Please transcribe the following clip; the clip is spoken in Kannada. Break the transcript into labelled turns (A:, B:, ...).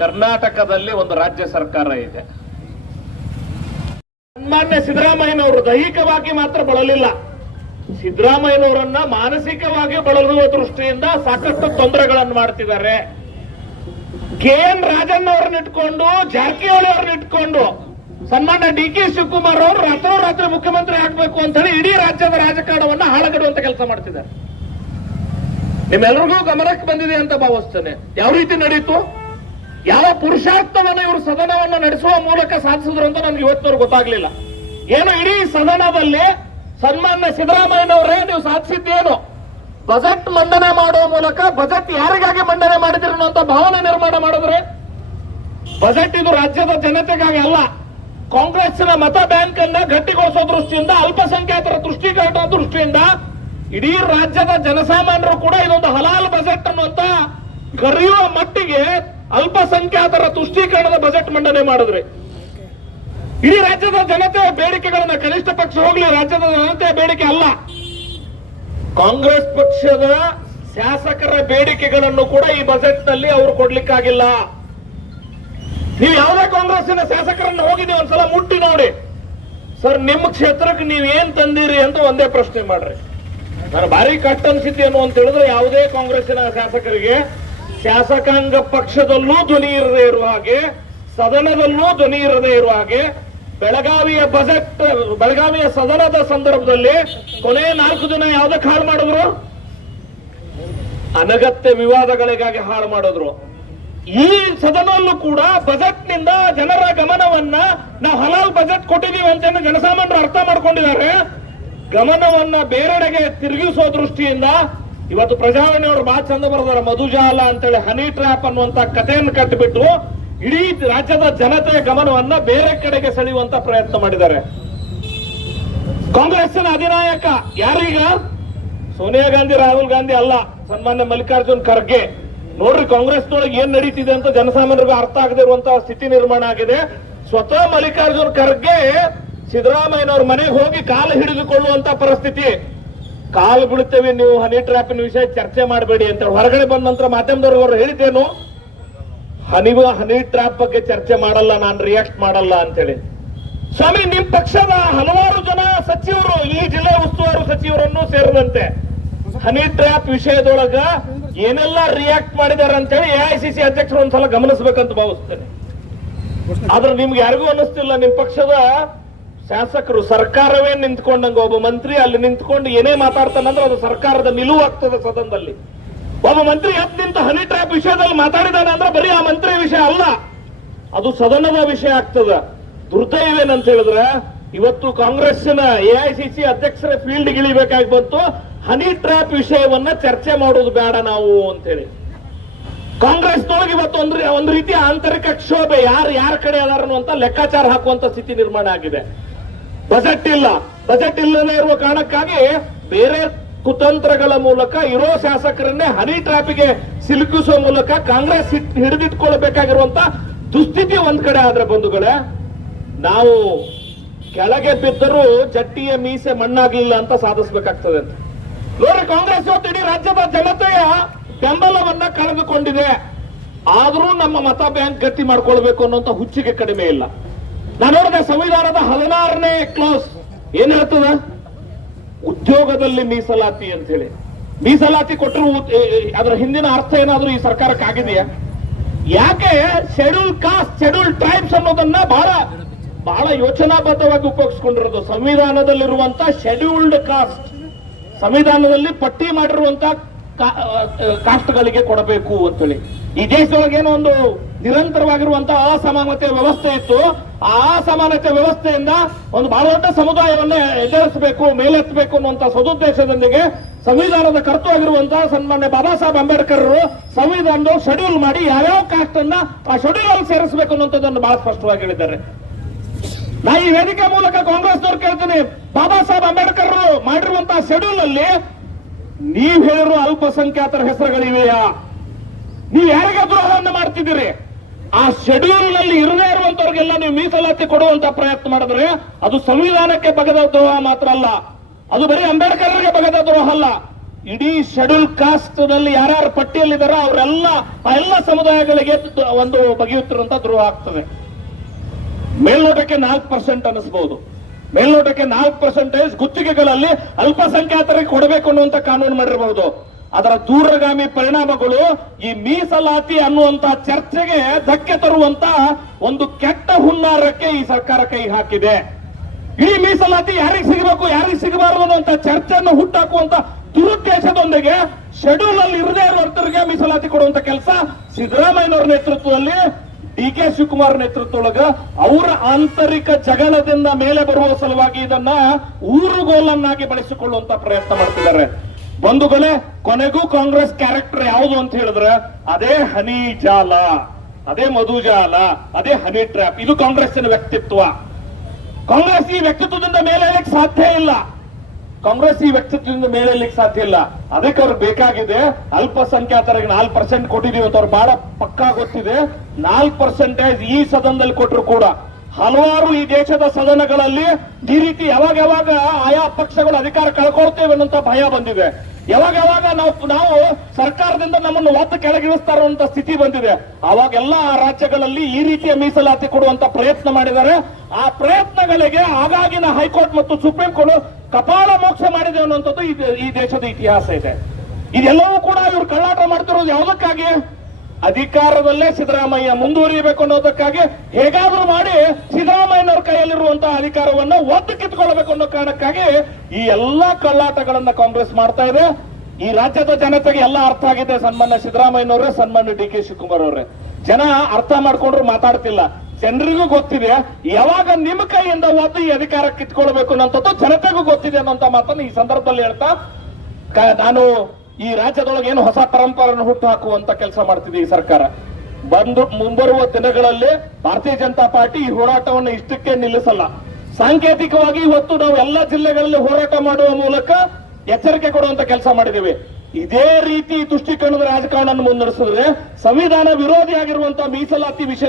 A: ಕರ್ನಾಟಕದಲ್ಲಿ ಒಂದು ರಾಜ್ಯ ಸರ್ಕಾರ ಇದೆ. ಸನ್ಮಾನ್ಯ ಸಿದ್ದರಾಮಯ್ಯನವರು ದೈಹಿಕವಾಗಿ ಮಾತ್ರ ಬಳಲಿಲ್ಲ. ಸಿದ್ದರಾಮಯ್ಯನವರನ್ನ ಮಾನಸಿಕವಾಗಿ ಬಳಲುವ ದೃಷ್ಟಿಯಿಂದ ಸಾಕಷ್ಟು ತೊಂದರೆಗಳನ್ನು ಮಾಡ್ತಿದ್ದಾರೆ. ಕೆ ಎನ್ ರಾಜನ್ ಅವ್ರನ್ನ ಇಟ್ಕೊಂಡು, ಜಾರಕಿಹೊಳಿ ಅವ್ರನ್ನ ಇಟ್ಕೊಂಡು, ಸನ್ಮಾನ್ಯ ಡಿ ಕೆ ಶಿವಕುಮಾರ್ ಅವರು ರಾತ್ರೋರಾತ್ರಿ ಮುಖ್ಯಮಂತ್ರಿ ಆಗ್ಬೇಕು ಅಂತ ಹೇಳಿ ಇಡೀ ರಾಜ್ಯದ ರಾಜಕಾರಣವನ್ನ ಹಾಳಗಡುವಂತ ಕೆಲಸ ಮಾಡ್ತಿದ್ದಾರೆ. ನಿಮ್ಮೆಲ್ಲರಿಗೂ ಗಮನಕ್ಕೆ ಬಂದಿದೆ ಅಂತ ಭಾವಿಸ್ತೇನೆ. ಯಾವ ರೀತಿ ನಡೀತು? ಯಾವ ಪುರುಷಾರ್ಥವನ್ನ ಇವರು ಸದನವನ್ನ ನಡೆಸುವ ಮೂಲಕ ಸಾಧಿಸಿದ್ರು ಅಂತ ನಮ್ಗೆ ಇವತ್ತಿನವ್ರು ಗೊತ್ತಾಗ್ಲಿಲ್ಲ. ಏನು ಇಡೀ ಸದನದಲ್ಲಿ ಸನ್ಮಾನ್ಯ ಸಿದ್ದರಾಮಯ್ಯನವರೇ ನೀವು ಸಾಧಿಸಿದ್ದೇನು? ಬಜೆಟ್ ಮಂಡನೆ ಮಾಡುವ ಮೂಲಕ ಬಜೆಟ್ ಯಾರಿಗಾಗಿ ಮಂಡನೆ ಮಾಡಿದ್ರು ಅಂತ ಭಾವನೆ ನಿರ್ಮಾಣ ಮಾಡಿದ್ರೆ? ಬಜೆಟ್ ಇದು ರಾಜ್ಯದ ಜನತೆಗಾಗಿ ಅಲ್ಲ ಕಾಂಗ್ರೆಸ್ನ ಮತ ಬ್ಯಾಂಕ್ ಅನ್ನ ಗಟ್ಟಿಗೊಳಿಸೋ ದೃಷ್ಟಿಯಿಂದ, ಅಲ್ಪಸಂಖ್ಯಾತರ ದೃಷ್ಟಿಕರಣ ದೃಷ್ಟಿಯಿಂದ ಇಡೀ ರಾಜ್ಯದ ಜನಸಾಮಾನ್ಯರು ಕೂಡ ಇದೊಂದು ಹಲಾಲ್ ಬಜೆಟ್ ಅನ್ನುವಂತ ಕರೆಯುವ ಮಟ್ಟಿಗೆ ಅಲ್ಪಸಂಖ್ಯಾತರ ತುಷ್ಟೀಕರಣದ ಬಜೆಟ್ ಮಂಡನೆ ಮಾಡಿದ್ರಿ. ಇಡೀ ರಾಜ್ಯದ ಜನತೆ ಬೇಡಿಕೆಗಳನ್ನ ಕನಿಷ್ಠ ಪಕ್ಷ ಹೋಗ್ಲಿ, ರಾಜ್ಯದ ಜನತೆಯ ಬೇಡಿಕೆ ಅಲ್ಲ. ಕಾಂಗ್ರೆಸ್ ಪಕ್ಷದ ಶಾಸಕರ ಬೇಡಿಕೆಗಳನ್ನು ಕೂಡ ಈ ಬಜೆಟ್ನಲ್ಲಿ ಅವರು ಕೊಡ್ಲಿಕ್ಕಾಗಿಲ್ಲ. ನೀವು ಯಾವುದೇ ಕಾಂಗ್ರೆಸ್ಸಿನ ಶಾಸಕರನ್ನು ಹೋಗಿ ನೀವು ಒಂದ್ಸಲ ಮುಟ್ಟಿ ನೋಡಿ. ಸರ್ ನಿಮ್ಮ ಕ್ಷೇತ್ರಕ್ಕೆ ನೀವು ಏನ್ ತಂದಿರಿ ಅಂತ ಒಂದೇ ಪ್ರಶ್ನೆ ಮಾಡ್ರಿ. ನಾನು ಭಾರಿ ಕಟ್ ಅನ್ಸಿದ್ದೇನು ಅಂತ ಹೇಳಿದ್ರೆ ಯಾವುದೇ ಕಾಂಗ್ರೆಸ್ಸಿನ ಶಾಸಕರಿಗೆ ಶಾಸಕಾಂಗ ಪಕ್ಷದಲ್ಲೂ ಧ್ವನಿ ಇರದೇ ಇರುವ ಹಾಗೆ, ಸದನದಲ್ಲೂ ಧ್ವನಿ ಇರದೇ ಇರುವ ಹಾಗೆ, ಬೆಳಗಾವಿಯ ಬಜೆಟ್, ಬೆಳಗಾವಿಯ ಸದನದ ಸಂದರ್ಭದಲ್ಲಿ ಕೊನೆ ನಾಲ್ಕು ದಿನ ಯಾವ್ದಕ್ಕೆ ಹಾಳು ಮಾಡಿದ್ರು? ಅನಗತ್ಯ ವಿವಾದಗಳಿಗಾಗಿ ಹಾಳು ಮಾಡಿದ್ರು. ಈ ಸದನಲ್ಲೂ ಕೂಡ ಬಜೆಟ್ನಿಂದ ಜನರ ಗಮನವನ್ನ ನಾವು ಹಲಾಲ್ ಬಜೆಟ್ ಕೊಟ್ಟಿದೀವಿ ಅಂತ ಜನಸಾಮಾನ್ಯರು ಅರ್ಥ ಮಾಡ್ಕೊಂಡಿದ್ದಾರೆ. ಗಮನವನ್ನ ಬೇರೆಡೆಗೆ ತಿರುಗಿಸೋ ದೃಷ್ಟಿಯಿಂದ ಇವತ್ತು ಪ್ರಜಾವಾಣಿಯವರು ಬಹಳ ಚಂದ ಬರ್ತಾರೆ ಮಧುಜಾಲ ಅಂತೇಳಿ ಹನಿ ಟ್ರ್ಯಾಪ್ ಅನ್ನುವಂತ ಕಥೆಯನ್ನು ಕಟ್ಟಿಬಿಟ್ಟು ಇಡೀ ರಾಜ್ಯದ ಜನತೆಯ ಗಮನವನ್ನ ಬೇರೆ ಕಡೆಗೆ ಸೆಳೆಯುವಂತ ಪ್ರಯತ್ನ ಮಾಡಿದ್ದಾರೆ. ಕಾಂಗ್ರೆಸ್ನ ಅಧಿನಾಯಕ ಯಾರೀಗ? ಸೋನಿಯಾ ಗಾಂಧಿ, ರಾಹುಲ್ ಗಾಂಧಿ ಅಲ್ಲ, ಸನ್ಮಾನ್ಯ ಮಲ್ಲಿಕಾರ್ಜುನ್ ಖರ್ಗೆ. ನೋಡ್ರಿ ಕಾಂಗ್ರೆಸ್ನೊಳಗೆ ಏನ್ ನಡೀತಿದೆ ಅಂತ ಜನಸಾಮಾನ್ಯರಿಗೂ ಅರ್ಥ ಆಗದಿರುವಂತಹ ಸ್ಥಿತಿ ನಿರ್ಮಾಣ ಆಗಿದೆ. ಸ್ವತಃ ಮಲ್ಲಿಕಾರ್ಜುನ್ ಖರ್ಗೆ ಸಿದ್ದರಾಮಯ್ಯನವ್ರ ಮನೆಗೆ ಹೋಗಿ ಕಾಲು ಹಿಡಿದುಕೊಳ್ಳುವಂತ ಪರಿಸ್ಥಿತಿ. ಕಾಲು ಬಿಡುತ್ತೇವೆ ನೀವು ಹನಿ ಟ್ರ್ಯಾಪಿನ ವಿಷಯ ಚರ್ಚೆ ಮಾಡಬೇಡಿ ಅಂತ ಹೊರಗಡೆ ಬಂದ ನಂತರ ಮಾಧ್ಯಮದವ್ರಿಗೆ ಹೇಳಿದ್ದೇನು? ಹನಿ ಹನಿ ಟ್ರ್ಯಾಪ್ ಬಗ್ಗೆ ಚರ್ಚೆ ಮಾಡಲ್ಲ, ನಾನು ರಿಯಾಕ್ಟ್ ಮಾಡಲ್ಲ ಅಂತೇಳಿ. ಸ್ವಾಮಿ, ನಿಮ್ ಪಕ್ಷದ ಹಲವಾರು ಜನ ಸಚಿವರು, ಈ ಜಿಲ್ಲೆ ಉಸ್ತುವಾರಿ ಸಚಿವರನ್ನು ಸೇರಿದಂತೆ ಹನಿ ಟ್ರ್ಯಾಪ್ ವಿಷಯದೊಳಗ ಏನೆಲ್ಲ ರಿಯಾಕ್ಟ್ ಮಾಡಿದ್ದಾರೆ ಅಂತೇಳಿ ಎಐಸಿಸಿ ಅಧ್ಯಕ್ಷರು ಒಂದ್ಸಲ ಗಮನಿಸಬೇಕಂತ ಭಾವಿಸ್ತೇನೆ. ಆದ್ರೆ ನಿಮ್ಗೆ ಯಾರಿಗೂ ಅನ್ನಿಸ್ತಿಲ್ಲ, ನಿಮ್ ಪಕ್ಷದ ಶಾಸಕರು ಸರ್ಕಾರವೇ ನಿಂತ್ಕೊಂಡಂಗ ಒಬ್ಬ ಮಂತ್ರಿ ಅಲ್ಲಿ ನಿಂತ್ಕೊಂಡು ಏನೇ ಮಾತಾಡ್ತಾನಂದ್ರೆ ಅದು ಸರ್ಕಾರದ ನಿಲುವು ಆಗ್ತದೆ ಸದನದಲ್ಲಿ. ಒಬ್ಬ ಮಂತ್ರಿ ಎದ್ದು ನಿಂತ ಹನಿ ಟ್ರ್ಯಾಪ್ ವಿಷಯದಲ್ಲಿ ಮಾತಾಡಿದಾನೆ ಅಂದ್ರೆ ಬರೀ ಆ ಮಂತ್ರಿ ವಿಷಯ ಅಲ್ಲ. ಅದು ಸದನದ ವಿಷಯ ಆಗ್ತದ. ದುರ್ದೈವೇನಂತ ಹೇಳಿದ್ರೆ, ಇವತ್ತು ಕಾಂಗ್ರೆಸ್ಸಿನ ಎಐಸಿಸಿ ಅಧ್ಯಕ್ಷರ ಫೀಲ್ಡ್ ಇಳಿಬೇಕಾಗಿ ಬಂತು. ಹನಿ ಟ್ರ್ಯಾಪ್ ವಿಷಯವನ್ನ ಚರ್ಚೆ ಮಾಡೋದು ಬೇಡ ನಾವು ಅಂತೇಳಿ. ಕಾಂಗ್ರೆಸ್ನೊಳಗೆ ಇವತ್ತು ಒಂದು ಒಂದು ರೀತಿಯ ಆಂತರಿಕ ಕ್ಷೋಭೆ, ಯಾರು ಯಾರ ಕಡೆ ಅದಾರನು ಅಂತ ಲೆಕ್ಕಾಚಾರ ಹಾಕುವಂತ ಸ್ಥಿತಿ ನಿರ್ಮಾಣ ಆಗಿದೆ. ಬಜೆಟ್ ಇಲ್ಲ. ಬಜೆಟ್ ಇಲ್ಲದೆ ಇರುವ ಕಾರಣಕ್ಕಾಗಿ ಬೇರೆ ಕುತಂತ್ರಗಳ ಮೂಲಕ ಇರೋ ಶಾಸಕರನ್ನೇ ಹನಿ ಟ್ರಾಪಿಗೆ ಸಿಲುಕಿಸುವ ಮೂಲಕ ಕಾಂಗ್ರೆಸ್ ಹಿಡ್- ಹಿಡಿದಿಟ್ಕೊಳ್ಬೇಕಾಗಿರುವಂತ ದುಸ್ಥಿತಿ ಒಂದ್ ಕಡೆ ಆದ್ರೆ ಬಂಧುಗಳೇ, ನಾವು ಕೆಳಗೆ ಬಿದ್ದರೂ ಜಟ್ಟಿಯ ಮೀಸೆ ಮಣ್ಣಾಗ್ಲಿಲ್ಲ ಅಂತ ಸಾಧಿಸಬೇಕಾಗ್ತದೆ ಅಂತ. ನೋಡಿ ಕಾಂಗ್ರೆಸ್ ಇಡೀ ರಾಜ್ಯದ ಜನತೆಯ ಬೆಂಬಲವನ್ನ ಕಳೆದುಕೊಂಡಿದೆ. ಆದರೂ ನಮ್ಮ ಮತ ಬ್ಯಾಂಕ್ ಗಟ್ಟಿ ಮಾಡ್ಕೊಳ್ಬೇಕು ಅನ್ನುವಂತ ಹುಚ್ಚಿಗೆ ಕಡಿಮೆ ಇಲ್ಲ. ನಾನು ಸಂವಿಧಾನದ ಹದಿನಾರನೇ ಕ್ಲಾಸ್ ಏನ್ ಹೇಳ್ತದ? ಉದ್ಯೋಗದಲ್ಲಿ ಮೀಸಲಾತಿ ಅಂತ ಹೇಳಿ ಮೀಸಲಾತಿ ಕೊಟ್ಟರು ಅದರ ಹಿಂದಿನ ಅರ್ಥ ಏನಾದ್ರೂ ಈ ಸರ್ಕಾರಕ್ಕೆ ಆಗಿದೆಯಾ ಯಾಕೆ ಶೆಡ್ಯೂಲ್ ಕಾಸ್ಟ್ ಶೆಡ್ಯೂಲ್ ಟ್ರೈಬ್ಸ್ ಅನ್ನೋದನ್ನ ಬಹಳ ಬಹಳ ಯೋಚನಾಬದ್ಧವಾಗಿ ಉಪಯೋಗಿಸ್ಕೊಂಡಿರೋದು? ಸಂವಿಧಾನದಲ್ಲಿರುವಂತ ಶೆಡ್ಯೂಲ್ಡ್ ಕಾಸ್ಟ್ ಸಂವಿಧಾನದಲ್ಲಿ ಪಟ್ಟಿ ಮಾಡಿರುವಂತ ಕಾಸ್ಟ್ಗಳಿಗೆ ಕೊಡಬೇಕು ಅಂತೇಳಿ. ಈ ದೇಶದೊಳಗೆ ಏನೋ ಒಂದು ನಿರಂತರವಾಗಿರುವಂತಹ ಅಸಮಾನತೆ ವ್ಯವಸ್ಥೆ ಇತ್ತು. ಆ ಅಸಮಾನತೆ ವ್ಯವಸ್ಥೆಯಿಂದ ಒಂದು ಬಹಳ ದೊಡ್ಡ ಸಮುದಾಯವನ್ನ ಎದುರಿಸಬೇಕು, ಮೇಲೆತ್ತಬೇಕು ಅನ್ನುವಂಥ ಸದುದ್ದೇಶದೊಂದಿಗೆ ಸಂವಿಧಾನದ ಕರ್ತವಾಗಿರುವಂತಹ ಸನ್ಮಾನ್ಯ ಬಾಬಾ ಸಾಹೇಬ್ ಅಂಬೇಡ್ಕರ್ ಅವರು ಸಂವಿಧಾನದ ಶೆಡ್ಯೂಲ್ ಮಾಡಿ ಯಾವ್ಯಾವ ಕಾಸ್ಟ್ ಅನ್ನ ಆ ಶೆಡ್ಯೂಲ್ ಅಲ್ಲಿ ಸೇರಿಸಬೇಕು ಅನ್ನುವಂಥದ್ದನ್ನು ಬಹಳ ಸ್ಪಷ್ಟವಾಗಿ ಹೇಳಿದ್ದಾರೆ. ನಾ ಈ ವೇದಿಕೆ ಮೂಲಕ ಕಾಂಗ್ರೆಸ್ನವ್ರು ಕೇಳ್ತೀನಿ, ಬಾಬಾ ಸಾಹೇಬ್ ಅಂಬೇಡ್ಕರ್ ಮಾಡಿರುವಂತಹ ಶೆಡ್ಯೂಲ್ ಅಲ್ಲಿ ನೀವ್ ಹೇಳಿರುವ ಅಲ್ಪಸಂಖ್ಯಾತರ ಹೆಸರುಗಳಿವೆಯಾ? ನೀವು ಯಾರಿಗೆ ದ್ರೋಹವನ್ನು ಮಾಡ್ತಿದ್ದೀರಿ? ಆ ಶೆಡ್ಯೂಲ್ನಲ್ಲಿ ಇರದೇ ಇರುವಂತವ್ರಿಗೆಲ್ಲ ನೀವು ಮೀಸಲಾತಿ ಕೊಡುವಂತ ಪ್ರಯತ್ನ ಮಾಡಿದ್ರೆ ಅದು ಸಂವಿಧಾನಕ್ಕೆ ಬಗೆದ ದ್ರೋಹ ಮಾತ್ರ ಅಲ್ಲ. ಅದು ಬರೀ ಅಂಬೇಡ್ಕರ್ಗೆ ಬಗೆದ ದ್ರೋಹ ಅಲ್ಲ. ಇಡೀ ಶೆಡ್ಯೂಲ್ ಕಾಸ್ಟ್ನಲ್ಲಿ ಯಾರ್ಯಾರು ಪಟ್ಟಿಯಲ್ಲಿದ್ದಾರೋ ಅವರೆಲ್ಲ ಆ ಎಲ್ಲ ಸಮುದಾಯಗಳಿಗೆ ಒಂದು ಬಗೆಯುತ್ತಿರುವಂತ ದ್ರೋಹ ಆಗ್ತದೆ. ಮೇಲ್ನೋಟಕ್ಕೆ ನಾಲ್ಕು ಪರ್ಸೆಂಟ್ ಅನಿಸಬಹುದು ಮೇಲ್ನೋಟಕ್ಕೆ ನಾಲ್ಕು ಪರ್ಸೆಂಟೇಜ್ ಗುತ್ತಿಗೆಗಳಲ್ಲಿ ಅಲ್ಪಸಂಖ್ಯಾತರಿಗೆ ಕೊಡಬೇಕು ಅನ್ನುವಂತ ಕಾನೂನು ಮಾಡಿರಬಹುದು ಅದರ ದೂರಗಾಮಿ ಪರಿಣಾಮಗಳು ಈ ಮೀಸಲಾತಿ ಅನ್ನುವಂತ ಚರ್ಚೆಗೆ ಧಕ್ಕೆ ತರುವಂತ ಒಂದು ಕೆಟ್ಟ ಹುನ್ನಾರಕ್ಕೆ ಈ ಸರ್ಕಾರ ಕೈ ಹಾಕಿದೆ. ಈ ಮೀಸಲಾತಿ ಯಾರಿಗೆ ಸಿಗಬೇಕು, ಯಾರಿಗೆ ಸಿಗಬಾರದು ಅನ್ನುವಂತ ಚರ್ಚೆಯನ್ನು ಹುಟ್ಟಾಕುವಂತ ದುರುದ್ದೇಶದೊಂದಿಗೆ ಶೆಡ್ಯೂಲ್ ಅಲ್ಲಿ ಇರದೇ ಇರುವಂತರಿಗೆ ಮೀಸಲಾತಿ ಕೊಡುವಂತ ಕೆಲಸ ಸಿದ್ದರಾಮಯ್ಯನವರ ನೇತೃತ್ವದಲ್ಲಿ ಡಿ ಕೆ ಶಿವಕುಮಾರ್ ನೇತೃತ್ವದೊಳಗ ಅವರ ಆಂತರಿಕ ಜಗಳದಿಂದ ಮೇಲೆ ಬರುವ ಸಲುವಾಗಿ ಇದನ್ನ ಊರುಗೋಲನ್ನಾಗಿ ಬಳಸಿಕೊಳ್ಳುವಂತ ಪ್ರಯತ್ನ ಮಾಡ್ತಿದ್ದಾರೆ. ಬಂಧುಗಳೇ ಕೊನೆಗೂ ಕಾಂಗ್ರೆಸ್ ಕ್ಯಾರೆಕ್ಟರ್ ಯಾವುದು ಅಂತ ಹೇಳಿದ್ರೆ, ಅದೇ ಹನಿ ಜಾಲ, ಅದೇ ಮಧುಜಾಲ ಅದೇ ಹನಿ ಟ್ರ್ಯಾಪ್ ಇದು ಕಾಂಗ್ರೆಸ್ಸಿನ ವ್ಯಕ್ತಿತ್ವ. ಕಾಂಗ್ರೆಸ್ ಈ ವ್ಯಕ್ತಿತ್ವದಿಂದ ಮೇಲೇಳಲಿಕ್ಕೆ ಸಾಧ್ಯ ಇಲ್ಲ. ಕಾಂಗ್ರೆಸ್ ಈ ವ್ಯಕ್ತಿತ್ವದಿಂದ ಮೇಲೇಳಲಿಕ್ಕೆ ಸಾಧ್ಯ ಇಲ್ಲ. ಅದಕ್ಕೆ ಅವ್ರಿಗೆ ಬೇಕಾಗಿದೆ ಅಲ್ಪಸಂಖ್ಯಾತರಿಗೆ ನಾಲ್ಕು ಪರ್ಸೆಂಟ್ ಕೊಟ್ಟಿದೀವಿ ಅಂತ ಅವ್ರು ಬಹಳ ಪಕ್ಕಾ ಗೊತ್ತಿದೆ. ನಾಲ್ಕು ಪರ್ಸೆಂಟೇಜ್ ಈ ಸದನದಲ್ಲಿ ಕೊಟ್ಟರು ಕೂಡ. ಹಲವಾರು ಈ ದೇಶದ ಸದನಗಳಲ್ಲಿ ಈ ರೀತಿ ಯಾವಾಗ ಯಾವಾಗ ಆಯಾ ಪಕ್ಷಗಳು ಅಧಿಕಾರ ಕಳ್ಕೊಳ್ತೇವೆ ಅನ್ನುವಂತ ಭಯ ಬಂದಿದೆ. ಯಾವಾಗ ಯಾವಾಗ ನಾವು ನಾವು ಸರ್ಕಾರದಿಂದ ನಮ್ಮನ್ನು ಒತ್ತು ಕೆಳಗಿಳಿಸ್ತಾರೋ ಅಂತ ಸ್ಥಿತಿ ಬಂದಿದೆ. ಅವಾಗೆಲ್ಲ ಆ ರಾಜ್ಯಗಳಲ್ಲಿ ಈ ರೀತಿಯ ಮೀಸಲಾತಿ ಕೊಡುವಂತ ಪ್ರಯತ್ನ ಮಾಡಿದ್ದಾರೆ. ಆ ಪ್ರಯತ್ನಗಳಿಗೆ ಆಗಾಗಿನ ಹೈಕೋರ್ಟ್ ಮತ್ತು ಸುಪ್ರೀಂ ಕೋರ್ಟ್ ಕಪಾಳ ಮೋಕ್ಷ ಮಾಡಿದೆ ಅನ್ನುವಂಥದ್ದು ಈ ದೇಶದ ಇತಿಹಾಸ ಇದೆ. ಇದೆಲ್ಲವೂ ಕೂಡ ಇವರು ಕಳ್ಳಾಟ ಮಾಡ್ತಿರೋದು ಯಾವುದಕ್ಕಾಗಿ? ಅಧಿಕಾರದಲ್ಲೇ ಸಿದ್ದರಾಮಯ್ಯ ಮುಂದುವರಿಯಬೇಕು ಅನ್ನೋದಕ್ಕಾಗಿ ಹೇಗಾದ್ರೂ ಮಾಡಿ ಸಿದ್ದರಾಮಯ್ಯನವರ ಕೈಯಲ್ಲಿರುವಂತಹ ಅಧಿಕಾರವನ್ನ ಒತ್ತು ಕಿತ್ಕೊಳ್ಬೇಕು ಅನ್ನೋ ಕಾರಣಕ್ಕಾಗಿ ಈ ಎಲ್ಲಾ ಕಳ್ಳಾಟಗಳನ್ನ ಕಾಂಗ್ರೆಸ್ ಮಾಡ್ತಾ ಇದೆ. ಈ ರಾಜ್ಯದ ಜನತೆಗೆ ಎಲ್ಲ ಅರ್ಥ ಆಗಿದೆ ಸನ್ಮಾನ್ಯ ಸಿದ್ದರಾಮಯ್ಯನವರೇ, ಸನ್ಮಾನ್ಯ ಡಿ ಕೆ ಶಿವಕುಮಾರ್ ಅವರೇ. ಜನ ಅರ್ಥ ಮಾಡ್ಕೊಂಡ್ರು ಮಾತಾಡ್ತಿಲ್ಲ. ಜನರಿಗೂ ಗೊತ್ತಿದೆ, ಯಾವಾಗ ನಿಮ್ಮ ಕೈಯಿಂದ ಒದ್ದು ಈ ಅಧಿಕಾರ ಕಿತ್ಕೊಳ್ಬೇಕು ಅನ್ನೋಂಥದ್ದು ಜನತೆಗೂ ಗೊತ್ತಿದೆ ಅನ್ನೋಂಥ ಮಾತನ್ನು ಈ ಸಂದರ್ಭದಲ್ಲಿ ಹೇಳ್ತಾ ನಾನು ಈ ರಾಜ್ಯದೊಳಗೆ ಏನು ಹೊಸ ಪರಂಪರೆಯನ್ನು ಹುಟ್ಟು ಹಾಕುವಂತ ಕೆಲಸ ಮಾಡ್ತಿದೆ ಈ ಸರ್ಕಾರ. ಬಂದು ಮುಂಬರುವ ದಿನಗಳಲ್ಲಿ ಭಾರತೀಯ ಜನತಾ ಪಾರ್ಟಿ ಈ ಹೋರಾಟವನ್ನು ಇಷ್ಟಕ್ಕೆ ನಿಲ್ಲಿಸಲ್ಲ. ಸಾಂಕೇತಿಕವಾಗಿ ಇವತ್ತು ನಾವು ಎಲ್ಲ ಜಿಲ್ಲೆಗಳಲ್ಲಿ ಹೋರಾಟ ಮಾಡುವ ಮೂಲಕ ಎಚ್ಚರಿಕೆ ಕೊಡುವಂತ ಕೆಲಸ ಮಾಡಿದ್ದೀವಿ. ಇದೇ ರೀತಿ ತುಷ್ಟೀಕರಣದ ರಾಜಕಾರಣ ಮುನ್ನಡೆಸಿದ್ರೆ ಸಂವಿಧಾನ ವಿರೋಧಿಯಾಗಿರುವಂತಹ ಮೀಸಲಾತಿ ವಿಷಯ